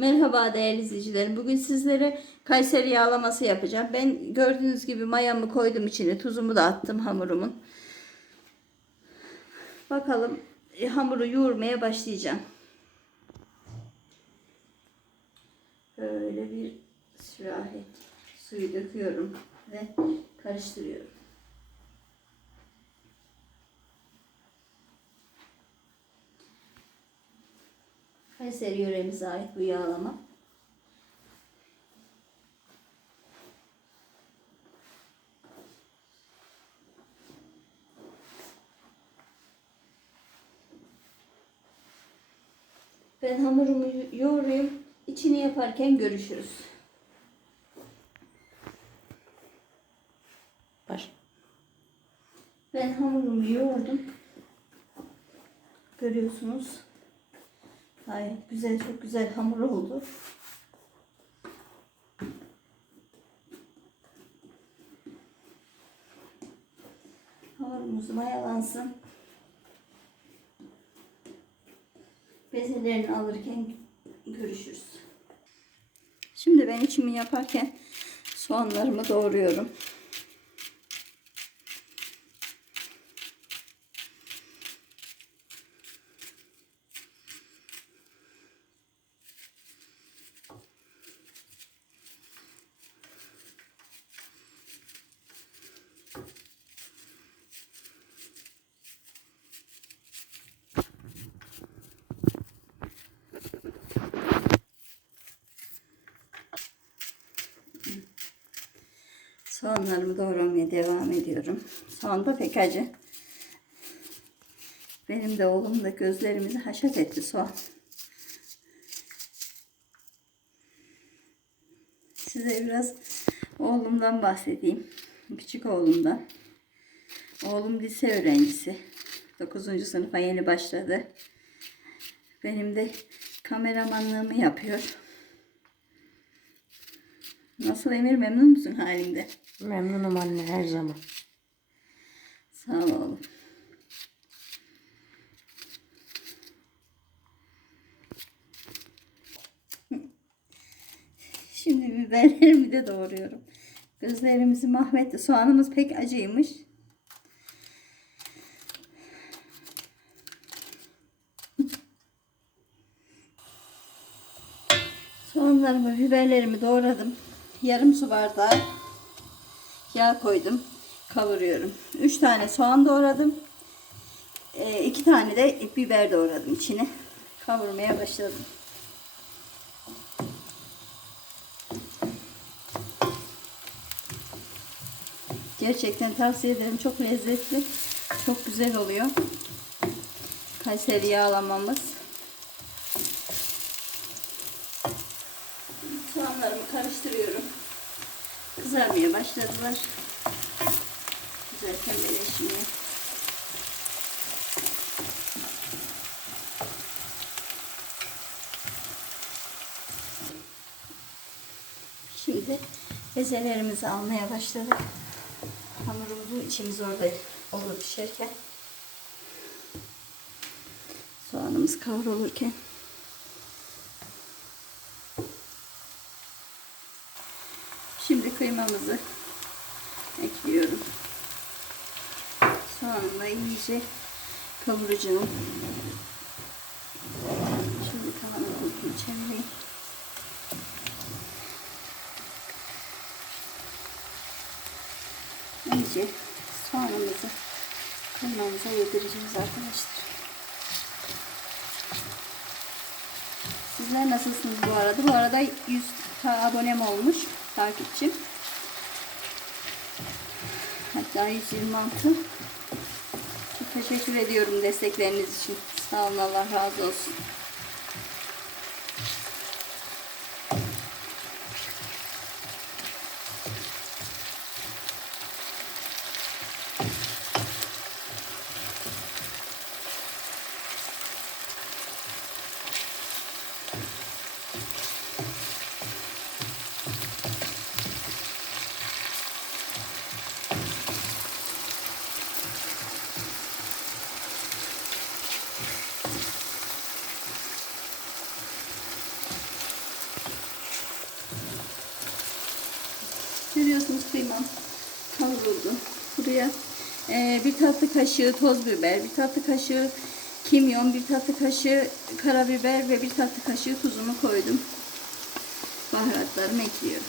Merhaba değerli izleyicilerim. Bugün sizlere Kayseri yağlaması yapacağım. Ben gördüğünüz gibi mayamı koydum içine. Tuzumu da attım hamurumun. Bakalım e, hamuru yoğurmaya başlayacağım. Böyle bir sürahi suyu döküyorum ve karıştırıyorum. Kayseri yöremize ait bu yağlama. Ben hamurumu yo- yoğurayım. İçini yaparken görüşürüz. Baş. Ben hamurumu yoğurdum. Görüyorsunuz. Gayet güzel, çok güzel hamur oldu. Hamurumuz mayalansın. Bezelerini alırken görüşürüz. Şimdi ben içimi yaparken soğanlarımı doğruyorum. Soğanlarımı doğramaya devam ediyorum. Soğan da pek acı. Benim de oğlum da gözlerimizi haşat etti soğan. Size biraz oğlumdan bahsedeyim. Küçük oğlumdan. Oğlum lise öğrencisi. 9. sınıfa yeni başladı. Benim de kameramanlığımı yapıyor. Nasıl Emir memnun musun halinde? Memnunum anne her zaman. Sağ ol oğlum. Şimdi biberlerimi de doğruyorum. Gözlerimizi mahvetti. Soğanımız pek acıymış. Soğanlarımı, biberlerimi doğradım. Yarım su bardağı yağ koydum. Kavuruyorum. 3 tane soğan doğradım. 2 tane de biber doğradım içine. Kavurmaya başladım. Gerçekten tavsiye ederim. Çok lezzetli. Çok güzel oluyor. Kayseri yağlamamız. Soğanlarımı karıştırıyorum. Kızarmaya başladılar. Güzel pembeleşmeye. Şimdi bezelerimizi almaya başladık. Hamurumuzu içimiz orada olur pişerken. Soğanımız kavrulurken. Kıymamızı ekliyorum. Soğanla iyice kavuracağım. Şimdi tamamen kokunu çevireyim. İyice soğanımızı kıymamıza yedireceğiz arkadaşlar. Sizler nasılsınız bu arada? Bu arada 100 abonem olmuş takipçim. Hatta 126. Çok teşekkür ediyorum destekleriniz için. Sağ olun Allah razı olsun. Kıymam kavruldu. Buraya e, bir tatlı kaşığı toz biber, bir tatlı kaşığı kimyon, bir tatlı kaşığı karabiber ve bir tatlı kaşığı tuzumu koydum. Baharatlarımı ekliyorum.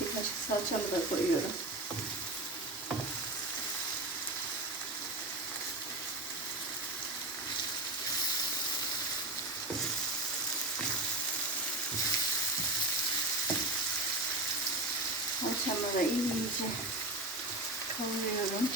Bir kaşık salçamı da koyuyorum. Salçamı da iyice kavuruyorum.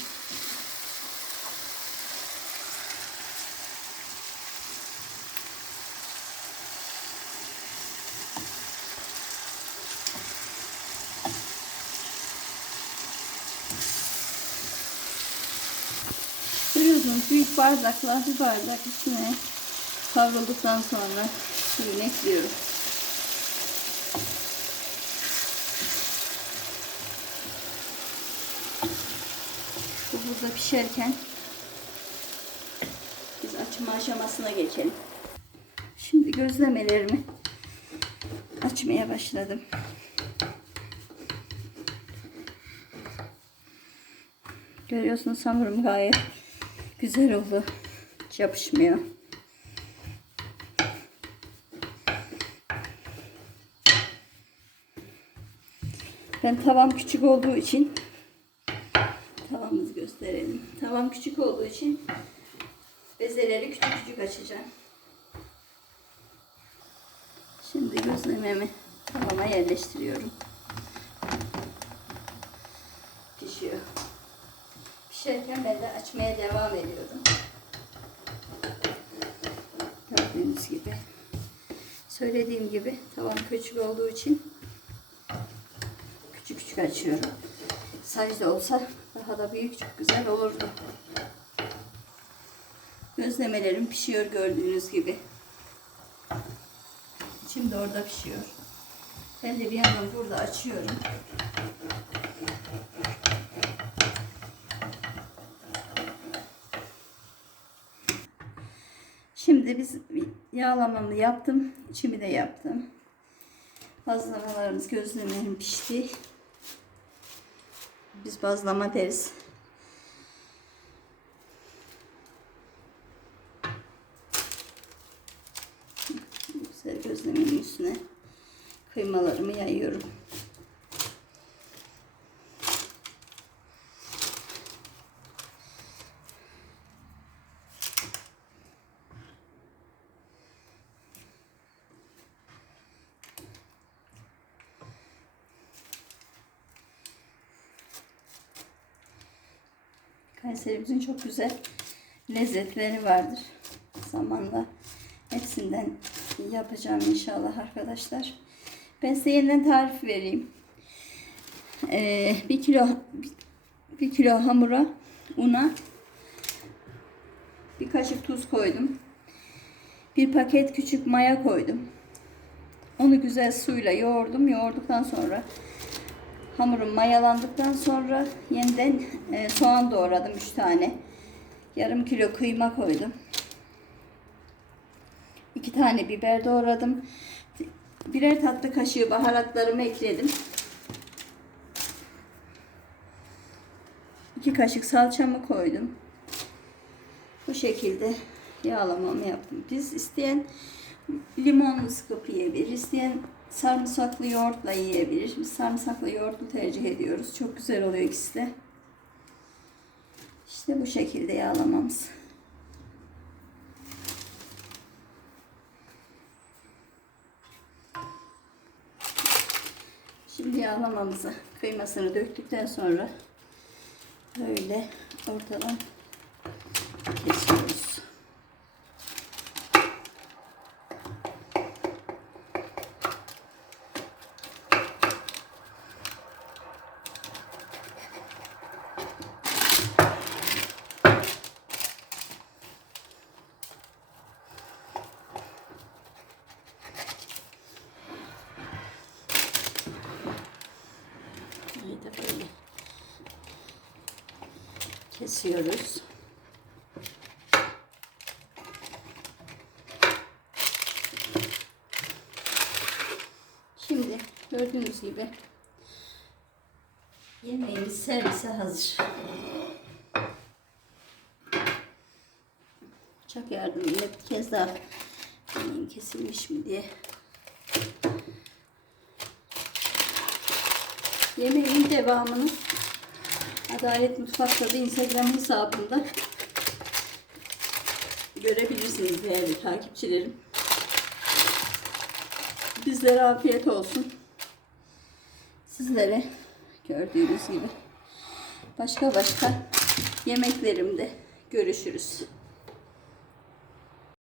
Görüyorsunuz büyük bardaklar bir bardak üstüne kavrulduktan sonra suyunu ekliyorum. Bu burada pişerken biz açma aşamasına geçelim. Şimdi gözlemelerimi açmaya başladım. Görüyorsunuz hamurum gayet güzel oldu. Yapışmıyor. Ben tavam küçük olduğu için tavamızı gösterelim. Tavam küçük olduğu için bezeleri küçük küçük açacağım. Şimdi gözlememi tavama yerleştiriyorum. Pişerken ben de açmaya devam ediyorum. Gördüğünüz gibi. Söylediğim gibi tavam küçük olduğu için küçük küçük açıyorum. Sacda olsa daha da büyük çok güzel olurdu. Gözlemelerim pişiyor gördüğünüz gibi. Şimdi orada pişiyor. Ben de bir yandan burada açıyorum. Şimdi biz yağlamamı yaptım. içimi de yaptım. Bazlamalarımız gözlemlerim pişti. Biz bazlama deriz. Güzel gözlemenin üstüne kıymalarımı yayıyorum. Kayserimizin çok güzel lezzetleri vardır. Zamanla hepsinden yapacağım inşallah arkadaşlar. Ben size yeniden tarif vereyim. Ee, bir kilo bir kilo hamura una bir kaşık tuz koydum. Bir paket küçük maya koydum. Onu güzel suyla yoğurdum. Yoğurduktan sonra Hamurum mayalandıktan sonra yeniden e, soğan doğradım 3 tane. Yarım kilo kıyma koydum. 2 tane biber doğradım. Birer tatlı kaşığı baharatlarımı ekledim. 2 kaşık salçamı koydum. Bu şekilde yağlamamı yaptım. Biz isteyen limonlu sıkıp yiyebilir. İsteyen sarımsaklı yoğurtla yiyebilir. Biz sarımsaklı yoğurtlu tercih ediyoruz. Çok güzel oluyor ikisi de. İşte bu şekilde yağlamamız. Şimdi yağlamamızı kıymasını döktükten sonra böyle ortadan kesiyoruz. Kesiyoruz. Şimdi gördüğünüz gibi yemeğimiz servise hazır. Bıçak yardımıyla bir kez daha deneyim kesilmiş mi diye. Yemeğin devamını Adalet Mutfak'ta da Instagram hesabında görebilirsiniz değerli takipçilerim. Bizlere afiyet olsun. Sizlere gördüğünüz gibi başka başka yemeklerimde görüşürüz.